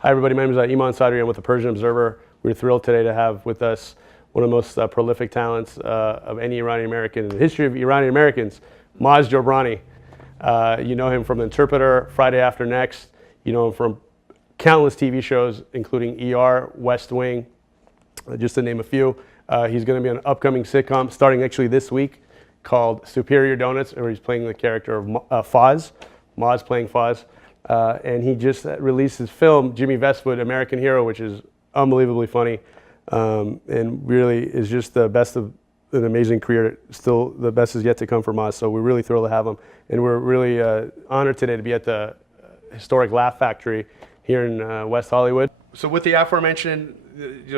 Hi, everybody. My name is Iman Sadri. I'm with the Persian Observer. We're thrilled today to have with us one of the most prolific talents of any Iranian American in the history of Iranian Americans, Maz Jobrani. You know him from The Interpreter, Friday After Next. You know him from countless TV shows, including ER, West Wing, just to name a few. He's going to be on an upcoming sitcom starting actually this week called Superior Donuts, where he's playing the character of Foz, Maz playing Foz. And he just released his film, Jimmy Westwood, American Hero, which is unbelievably funny and really is just the best of an amazing career. Still, the best is yet to come for Maz, so we're really thrilled to have him. And we're really honored today to be at the historic Laugh Factory here in West Hollywood. So with the aforementioned,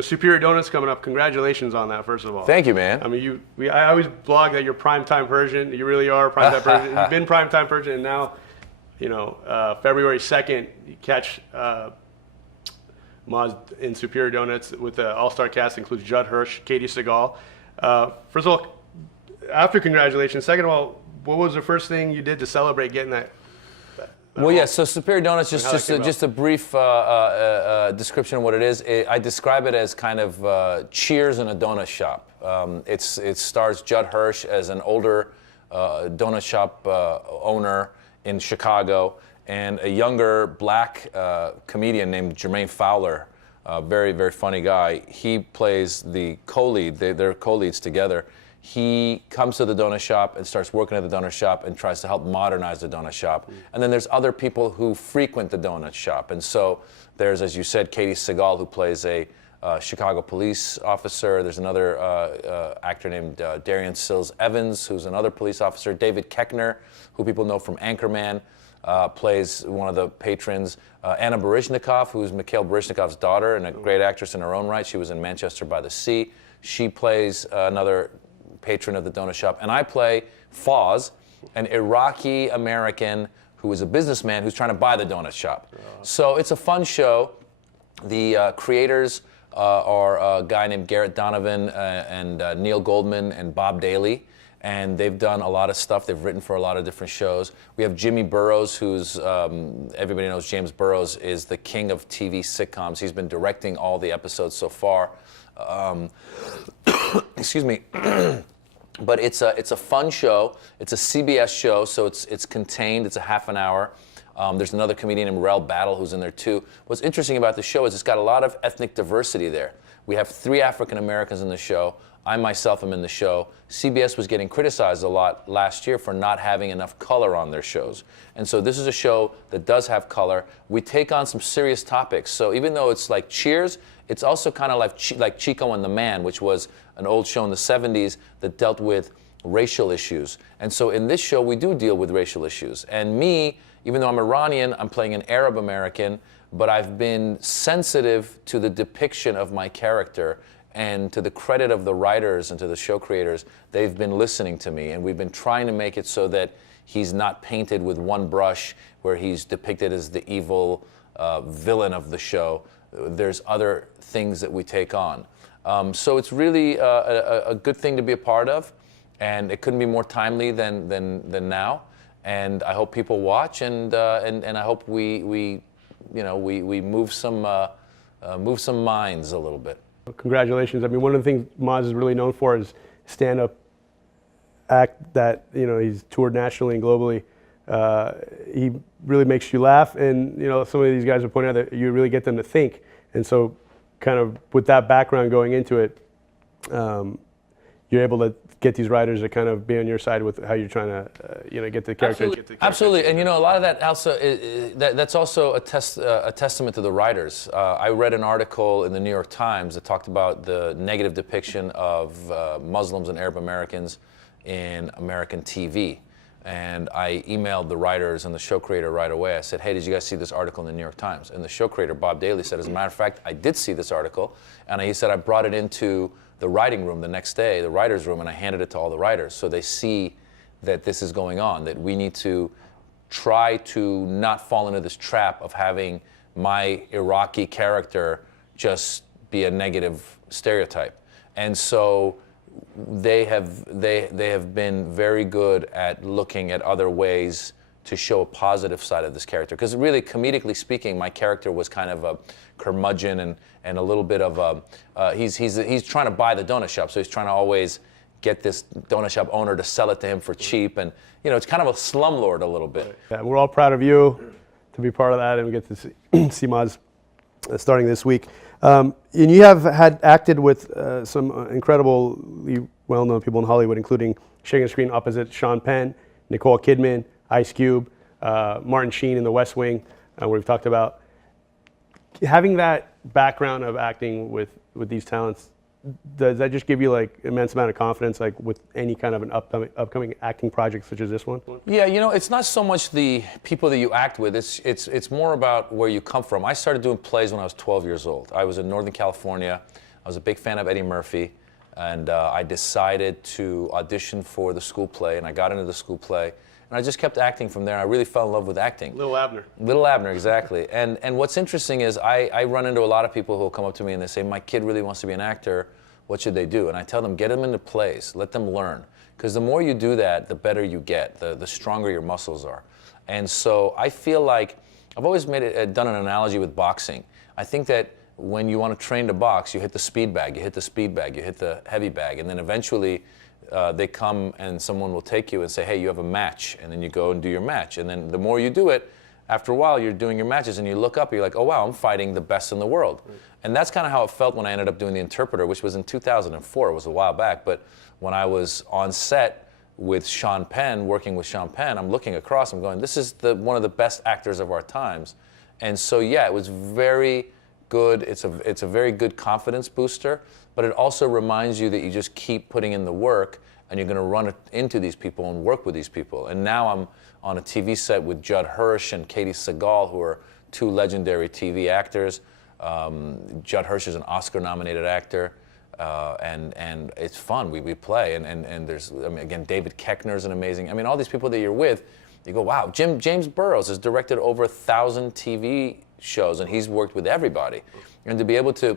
Superior Donuts coming up, congratulations on that, first of all. Thank you, man. I mean, I always blog that you're primetime Persian. You really are primetime Persian. You've been primetime Persian, and now, February 2nd, you catch Maz in Superior Donuts with the all-star cast, includes Judd Hirsch, Katie Seagal. First of all, after congratulations, second of all, what was the first thing you did to celebrate getting that? Well, yeah, so Superior Donuts, just a brief description of what it is. I describe it as kind of Cheers in a donut shop. It stars Judd Hirsch as an older donut shop owner in Chicago, and a younger black comedian named Jermaine Fowler, very, very funny guy. He plays the co-lead. They're co-leads together. He comes to the donut shop and starts working at the donut shop and tries to help modernize the donut shop. And then there's other people who frequent the donut shop. And so there's, as you said, Katie Seagal, who plays a Chicago police officer. There's another actor named Darian Sills Evans, who's another police officer. David Koechner, who people know from Anchorman, plays one of the patrons. Anna Baryshnikov, who's Mikhail Baryshnikov's daughter and a great actress in her own right. She was in Manchester by the Sea. She plays another patron of the donut shop. And I play Foz, an Iraqi American who is a businessman who's trying to buy the donut shop. So it's a fun show. The creators are a guy named Garrett Donovan and Neil Goldman and Bob Daly, and they've done a lot of stuff. They've written for a lot of different shows. We have Jimmy Burrows, who's, everybody knows James Burrows is the king of TV sitcoms. He's been directing all the episodes so far. Excuse me. But it's a fun show. It's a CBS show, so it's contained. It's a half an hour. There's another comedian named Rel Battle who's in there too. What's interesting about the show is it's got a lot of ethnic diversity there. We have 3 African Americans in the show. I myself am in the show. CBS was getting criticized a lot last year for not having enough color on their shows. And so this is a show that does have color. We take on some serious topics. So even though it's like Cheers, it's also kind of like Chico and the Man, which was an old show in the 70s that dealt with racial issues. And so in this show, we do deal with racial issues. And me, even though I'm Iranian, I'm playing an Arab American, but I've been sensitive to the depiction of my character, and to the credit of the writers and to the show creators, they've been listening to me, and we've been trying to make it so that he's not painted with one brush, where he's depicted as the evil villain of the show. There's other things that we take on. So it's really a good thing to be a part of, and it couldn't be more timely than now. And I hope people watch, and I hope we move some minds a little bit. Congratulations. I mean, one of the things Maz is really known for is stand-up act that, he's toured nationally and globally. He really makes you laugh, and, some of these guys are pointing out that you really get them to think. And so kind of with that background going into it, you're able to get these writers to kind of be on your side with how you're trying to, get the character. Absolutely, and a lot of that also that's also a testament to the writers. I read an article in the New York Times that talked about the negative depiction of Muslims and Arab Americans in American TV, and I emailed the writers and the show creator right away. I said, "Hey, did you guys see this article in the New York Times?" And the show creator, Bob Daly, said, "As a matter of fact, I did see this article," and he said, "I brought it into the writing room the next day, the writer's room, and I handed it to all the writers, so they see that this is going on, that we need to try to not fall into this trap of having my Iraqi character just be a negative stereotype." And so they have been very good at looking at other ways to show a positive side of this character. Because really, comedically speaking, my character was kind of a curmudgeon and a little bit of a, he's trying to buy the donut shop, so he's trying to always get this donut shop owner to sell it to him for cheap, and it's kind of a slumlord a little bit. Yeah, we're all proud of you to be part of that, and we get to see Maz starting this week. And you have acted with some incredibly well-known people in Hollywood, including sharing the screen opposite Sean Penn, Nicole Kidman, Ice Cube, Martin Sheen in The West Wing, where we've talked about. Having that background of acting with these talents, does that just give you like immense amount of confidence, like with any kind of an upcoming acting project such as this one? Yeah, it's not so much the people that you act with. It's more about where you come from. I started doing plays when I was 12 years old. I was in Northern California. I was a big fan of Eddie Murphy, and I decided to audition for the school play, and I got into the school play. And I just kept acting from there. I really fell in love with acting. Little Abner. Little Abner, exactly. And what's interesting is I run into a lot of people who will come up to me and they say, my kid really wants to be an actor. What should they do? And I tell them, get them into plays. Let them learn. Because the more you do that, the better you get. The stronger your muscles are. And so I feel like I've always done an analogy with boxing. I think that when you want to train to box, you hit the speed bag, you hit the speed bag, you hit the heavy bag, and then eventually they come and someone will take you and say, hey, you have a match, and then you go and do your match. And then the more you do it, after a while you're doing your matches and you look up, you're like, oh wow, I'm fighting the best in the world. Right. And that's kind of how it felt when I ended up doing The Interpreter, which was in 2004. It was a while back, but when I was on set with Sean Penn, working with Sean Penn, I'm looking across, I'm going, this is one of the best actors of our times. And so yeah, it was very good. It's a very good confidence booster, but it also reminds you that you just keep putting in the work and you're going to run into these people and work with these people. And now I'm on a TV set with Judd Hirsch and Katie Sagal, who are two legendary TV actors. Judd Hirsch is an Oscar-nominated actor, and it's fun. We play, and there's, again, David Koechner is an amazing, all these people that you're with, you go, wow. James Burrows has directed over 1,000 TV shows, and he's worked with everybody. And to be able to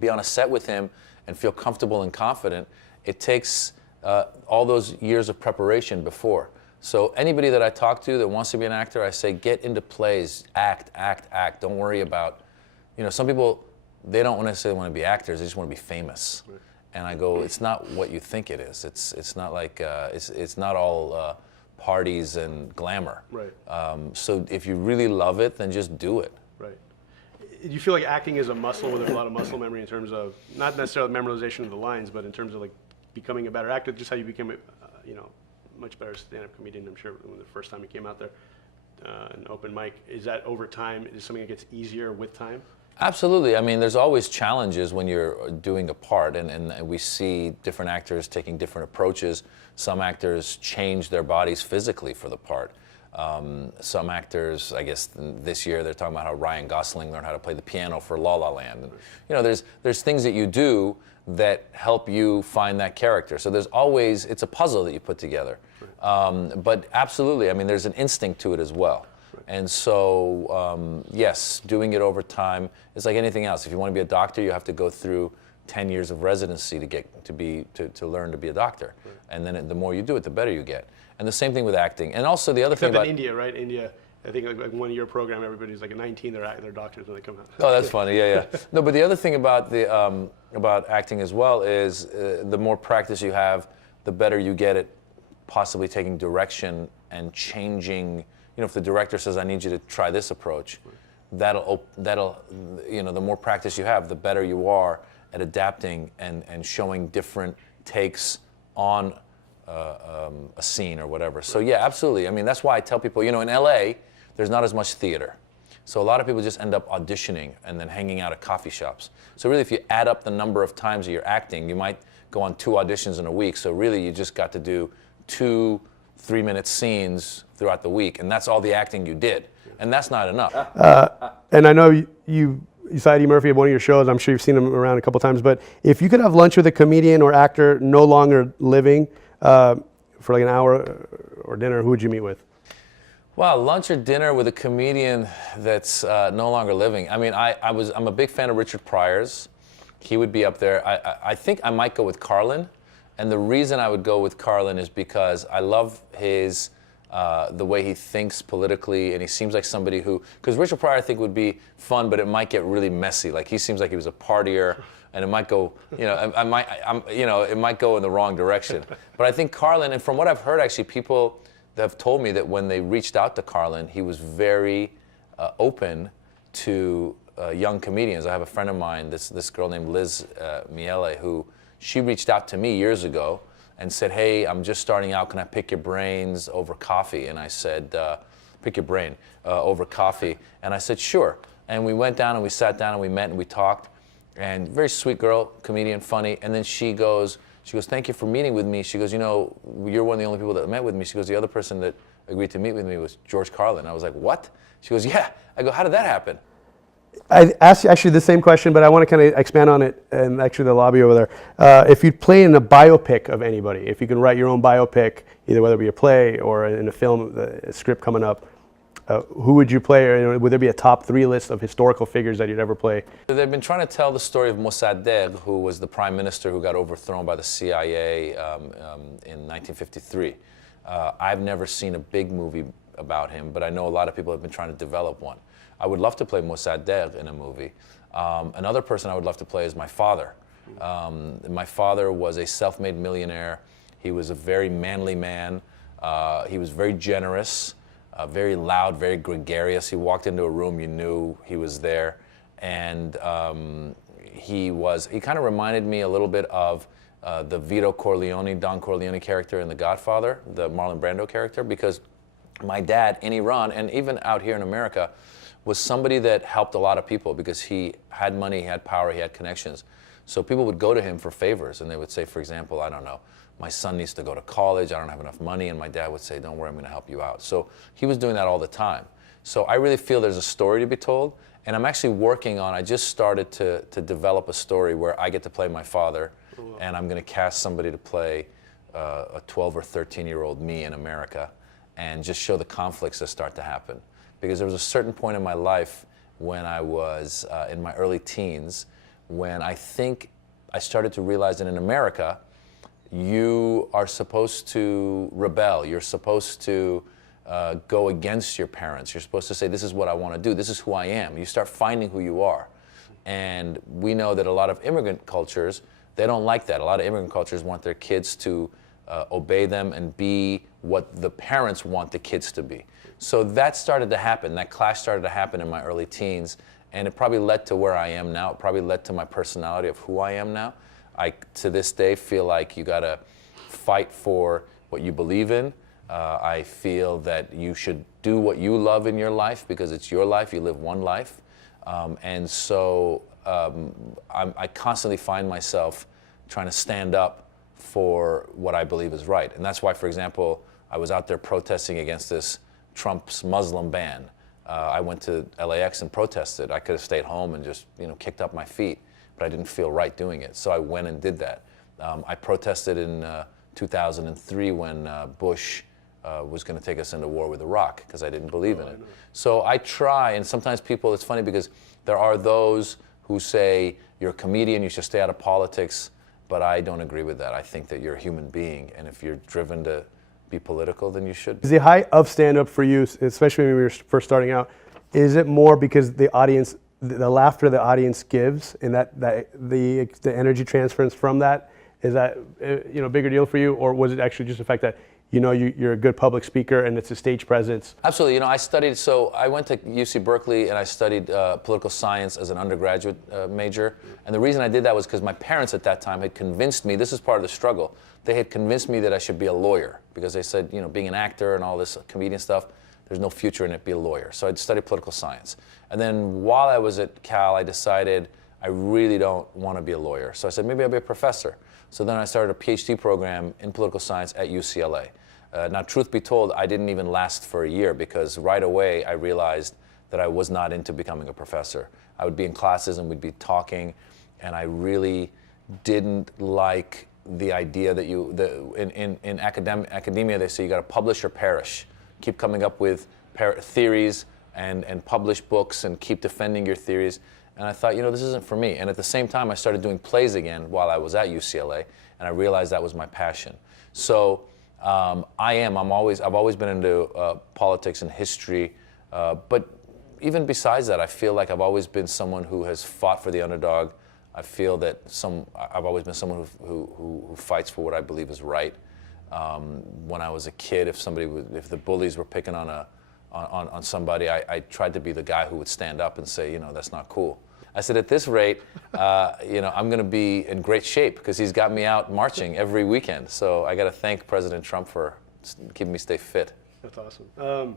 be on a set with him and feel comfortable and confident, it takes all those years of preparation before. So anybody that I talk to that wants to be an actor, I say, get into plays, act. Don't worry about, some people, they don't necessarily want to be actors, they just want to be famous. Right. And I go, it's not what you think it is. It's not like, it's not all parties and glamour. Right. So if you really love it, then just do it. Right. Do you feel like acting is a muscle with a lot of muscle memory in terms of, not necessarily memorization of the lines, but in terms of like becoming a better actor, just how you became a, much better stand-up comedian, I'm sure, when the first time you came out there, an open mic. Is that over time, is something that gets easier with time? Absolutely. There's always challenges when you're doing a part, and we see different actors taking different approaches. Some actors change their bodies physically for the part. Some actors, I guess this year they're talking about how Ryan Gosling learned how to play the piano for La La Land. And, there's things that you do that help you find that character. So there's always, it's a puzzle that you put together. But absolutely, there's an instinct to it as well. And so, yes, doing it over time is like anything else. If you want to be a doctor, you have to go through 10 years of residency to learn to be a doctor. Right. And then the more you do it, the better you get. And the same thing with acting. And also the other thing about... Except in India, right? India, I think like 1 year program, everybody's like at 19, they're doctors when they come out. Oh, that's funny, yeah. No, but the other thing about about acting as well is the more practice you have, the better you get at possibly taking direction and changing. If the director says, I need you to try this approach, that'll the more practice you have, the better you are at adapting and showing different takes on a scene or whatever. So yeah, absolutely. That's why I tell people, in LA, there's not as much theater. So a lot of people just end up auditioning and then hanging out at coffee shops. So really, if you add up the number of times that you're acting, you might go on 2 auditions in a week. So really, you just got to do 2 3-minute scenes throughout the week, and that's all the acting you did, and that's not enough. And I know you saw Eddie Murphy at one of your shows. I'm sure you've seen him around a couple times, but if you could have lunch with a comedian or actor no longer living for like an hour or dinner, who would you meet with? Wow, lunch or dinner with a comedian that's no longer living. I'm a big fan of Richard Pryor's. He would be up there. I think I might go with Carlin. And the reason I would go with Carlin is because I love his the way he thinks politically, and he seems like somebody who, because Richard Pryor I think would be fun, but it might get really messy. Like he seems like he was a partier, and it might go, it might go in the wrong direction. But I think Carlin, and from what I've heard, actually, people have told me that when they reached out to Carlin, he was very open to young comedians. I have a friend of mine, this girl named Liz Miele, who she reached out to me years ago and said, hey, I'm just starting out, can I pick your brains over coffee? And I said, pick your brain over coffee. And I said, sure. And we went down and we sat down and we met and we talked. And very sweet girl, comedian, funny. And then she goes, thank you for meeting with me. She goes, you know, you're one of the only people that met with me. She goes, the other person that agreed to meet with me was George Carlin. I was like, what? She goes, yeah. I go, how did that happen? I asked you actually the same question, but I want to kind of expand on it, and actually the lobby over there. If you'd play in a biopic of anybody, if you could write your own biopic, either whether it be a play or in a film, a script coming up, who would you play, or would there be a top 3 list of historical figures that you'd ever play? They've been trying to tell the story of Mossadegh, who was the prime minister who got overthrown by the CIA in 1953. I've never seen a big movie about him, but I know a lot of people have been trying to develop one. I would love to play Mossadegh in a movie. Another person I would love to play is my father. My father was a self-made millionaire. He was a very manly man. He was very generous. Very loud, very gregarious. He walked into a room, you knew he was there. And he kind of reminded me a little bit of the Vito Corleone, Don Corleone character in The Godfather, the Marlon Brando character, because my dad in Iran, and even out here in America, was somebody that helped a lot of people because he had money, he had power, he had connections. So people would go to him for favors, and they would say, for example, I don't know, my son needs to go to college, I don't have enough money, and my dad would say, don't worry, I'm going to help you out. So he was doing that all the time. So I really feel there's a story to be told, and I'm actually working on, I just started to develop a story where I get to play my father, and I'm going to cast somebody to play a 12 or 13-year-old me in America, and just show the conflicts that start to happen. Because there was a certain point in my life when I was in my early teens, when I think I started to realize that in America, you are supposed to rebel. You're supposed to go against your parents. You're supposed to say, this is what I want to do. This is who I am. You start finding who you are. And we know that a lot of immigrant cultures, they don't like that. A lot of immigrant cultures want their kids to obey them and be what the parents want the kids to be. So that started to happen. That clash started to happen in my early teens. And it probably led to where I am now. It probably led to my personality of who I am now. I, to this day, feel like you gotta fight for what you believe in. I feel that you should do what you love in your life because it's your life, you live one life. And so I constantly find myself trying to stand up for what I believe is right. And that's why, for example, I was out there protesting against this Trump's Muslim ban. I went to LAX and protested. I could have stayed home and just, kicked up my feet, but I didn't feel right doing it. So I went and did that. I protested in 2003 when Bush was going to take us into war with Iraq because I didn't believe in it. So I try, and sometimes people, it's funny because there are those who say, you're a comedian, you should stay out of politics, but I don't agree with that. I think that you're a human being, and if you're driven to be political, then you should. Is the height of stand-up for you, especially when we were first starting out, is it more because the audience, the laughter the audience gives, and that the energy transference from that, is that bigger deal for you, or was it actually just the fact that you're a good public speaker and it's a stage presence? Absolutely. I studied, so I went to UC Berkeley and I studied political science as an undergraduate major. And the reason I did that was because my parents at that time had convinced me, this is part of the struggle, they had convinced me that I should be a lawyer because they said, being an actor and all this comedian stuff, there's no future in it, be a lawyer. So I'd studied political science. And then while I was at Cal, I decided I really don't want to be a lawyer. So I said, maybe I'll be a professor. So then I started a PhD program in political science at UCLA. Now, truth be told, I didn't even last for a year because right away I realized that I was not into becoming a professor. I would be in classes and we'd be talking, and I really didn't like the idea that in academia they say you got to publish or perish. Keep coming up with theories and publish books and keep defending your theories. And I thought, this isn't for me. And at the same time, I started doing plays again while I was at UCLA, and I realized that was my passion. So I've always been into politics and history, but even besides that, I feel like I've always been someone who has fought for the underdog. I feel that I've always been someone who fights for what I believe is right. When I was a kid, if the bullies were picking on somebody, I tried to be the guy who would stand up and say, that's not cool. I said, at this rate, I'm going to be in great shape because he's got me out marching every weekend. So I got to thank President Trump for keeping me stay fit. That's awesome.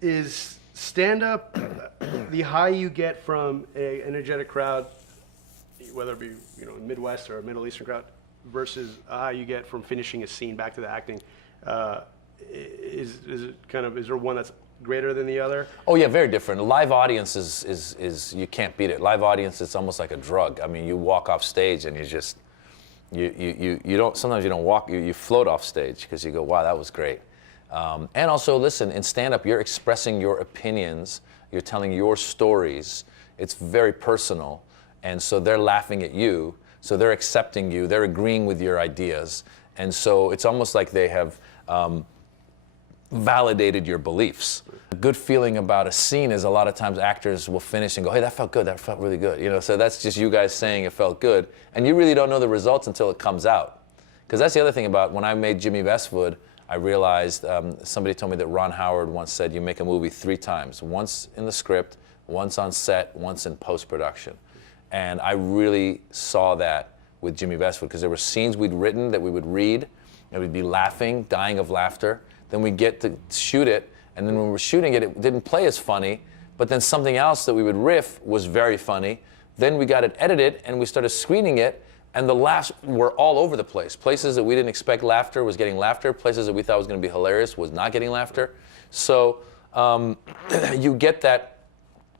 Is stand-up the high you get from an energetic crowd, whether it be Midwest or a Middle Eastern crowd, versus a high you get from finishing a scene, back to the acting? Is there one that's greater than the other? Oh yeah, very different. A live audience is you can't beat it. Live audience, it's almost like a drug. I mean, you walk off stage and you don't. Sometimes you don't walk. You float off stage because you go, wow, that was great. And also, listen, in stand-up, you're expressing your opinions. You're telling your stories. It's very personal, and so they're laughing at you. So they're accepting you. They're agreeing with your ideas, and so it's almost like they have validated your beliefs. A good feeling about a scene is a lot of times actors will finish and go, hey, that felt good, that felt really good. So that's just you guys saying it felt good. And you really don't know the results until it comes out. Because that's the other thing about when I made Jimmy Westwood, I realized, somebody told me that Ron Howard once said you make a movie 3 times. Once in the script, once on set, once in post-production. And I really saw that with Jimmy Westwood because there were scenes we'd written that we would read and we'd be laughing, dying of laughter. Then we get to shoot it, and then when we were shooting it, it didn't play as funny, but then something else that we would riff was very funny. Then we got it edited, and we started screening it, and the laughs were all over the place. Places that we didn't expect laughter was getting laughter. Places that we thought was going to be hilarious was not getting laughter. So you get that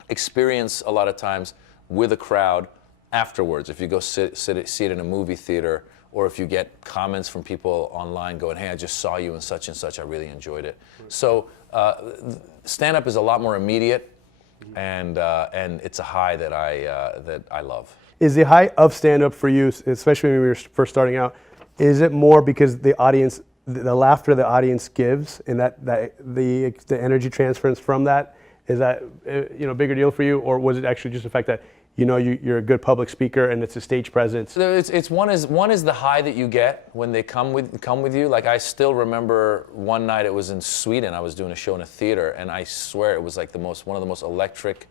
experience a lot of times with a crowd afterwards. If you go see it in a movie theater, or if you get comments from people online going, hey, I just saw you in such and such, I really enjoyed it. So stand-up is a lot more immediate, and it's a high that I love. Is the high of stand-up for you, especially when you were first starting out, is it more because the audience, the laughter the audience gives, and that the energy transference from that, is that bigger deal for you, or was it actually just the fact that you're a good public speaker and it's a stage presence? It's one is the high that you get when they come with you. Like I still remember one night, it was in Sweden. I was doing a show in a theater, and I swear it was like one of the most electric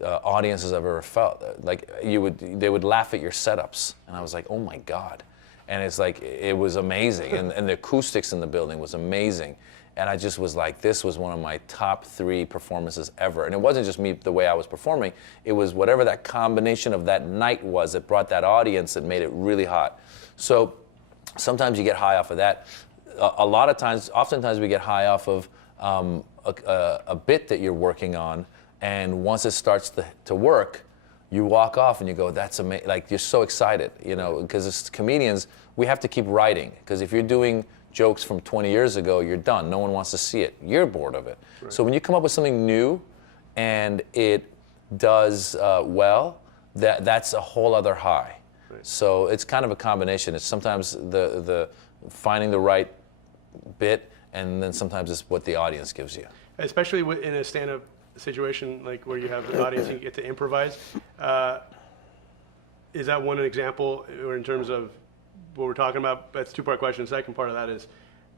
audiences I've ever felt. Like they would laugh at your setups, and I was like, oh my God. And it's like, it was amazing, and the acoustics in the building was amazing. And I just was like, this was one of my top 3 performances ever. And it wasn't just me, the way I was performing. It was whatever that combination of that night was that brought that audience that made it really hot. So sometimes you get high off of that. Oftentimes we get high off of a bit that you're working on. And once it starts to work, you walk off and you go, that's amazing. Like, you're so excited, because as comedians, we have to keep writing. Because if you're doing jokes from 20 years ago, you're done. No one wants to see it. You're bored of it. Right. So when you come up with something new and it does well, that's a whole other high. Right. So it's kind of a combination. It's sometimes the finding the right bit, and then sometimes it's what the audience gives you. Especially in a stand-up situation like where you have the audience, you get to improvise. Is that one example, or in terms of what we're talking about? That's a 2-part question. The second part of that is,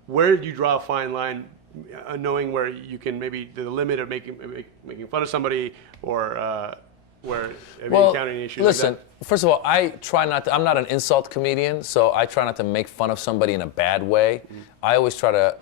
where do you draw a fine line, knowing where you can maybe the limit of making fun of somebody, or where have you encountered any issues? Listen, like that? First of all, I try not to. I'm not an insult comedian, so I try not to make fun of somebody in a bad way. Mm-hmm. I always try to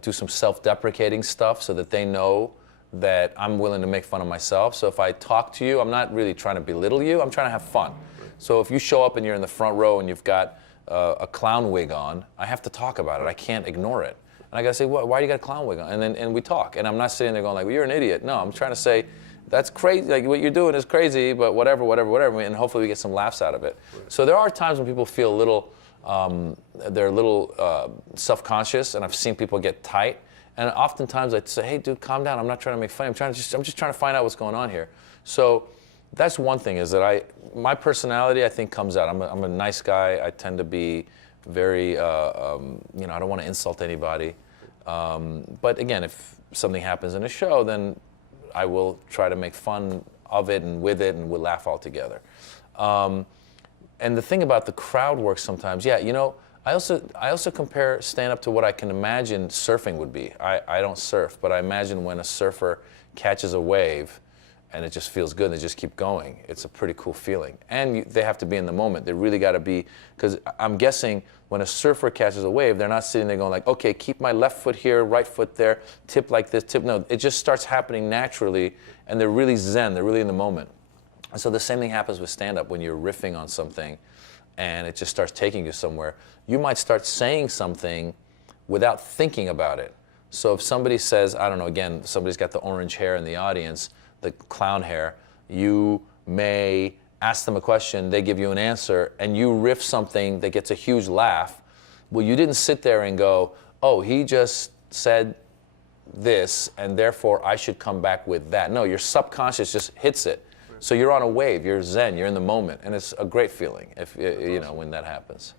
do some self-deprecating stuff so that they know that I'm willing to make fun of myself. So if I talk to you, I'm not really trying to belittle you. I'm trying to have fun. Right. So if you show up and you're in the front row and you've got a clown wig on, I have to talk about it. I can't ignore it. And I gotta say, why do you got a clown wig on? And we talk. And I'm not sitting there going like, well, you're an idiot. No, I'm trying to say, that's crazy. Like, what you're doing is crazy, but whatever. And hopefully we get some laughs out of it. Right. So there are times when people feel a little, they're a little self-conscious, and I've seen people get tight. And oftentimes I'd say, hey, dude, calm down. I'm not trying to make fun. I'm just trying to find out what's going on here. So that's one thing, is that my personality, I think, comes out. I'm a nice guy. I tend to be very, you know, I don't want to insult anybody. But again, if something happens in a show, then I will try to make fun of it and with it, and we'll laugh all together. And the thing about the crowd work sometimes, yeah, you know, I also compare stand-up to what I can imagine surfing would be. I don't surf, but I imagine when a surfer catches a wave and it just feels good and they just keep going. It's a pretty cool feeling. And they have to be in the moment. They really got to be, because I'm guessing when a surfer catches a wave, they're not sitting there going like, okay, keep my left foot here, right foot there, tip like this, tip. No, it just starts happening naturally, and they're really zen, they're really in the moment. And so the same thing happens with stand-up when you're riffing on something and it just starts taking you somewhere. You might start saying something without thinking about it. So if somebody says, I don't know, again, somebody's got the orange hair in the audience, the clown hair, you may ask them a question, they give you an answer, and you riff something that gets a huge laugh. Well, you didn't sit there and go, oh, he just said this, and therefore I should come back with that. No, your subconscious just hits it. So you're on a wave, you're zen, you're in the moment, and it's a great feeling if you know when that happens.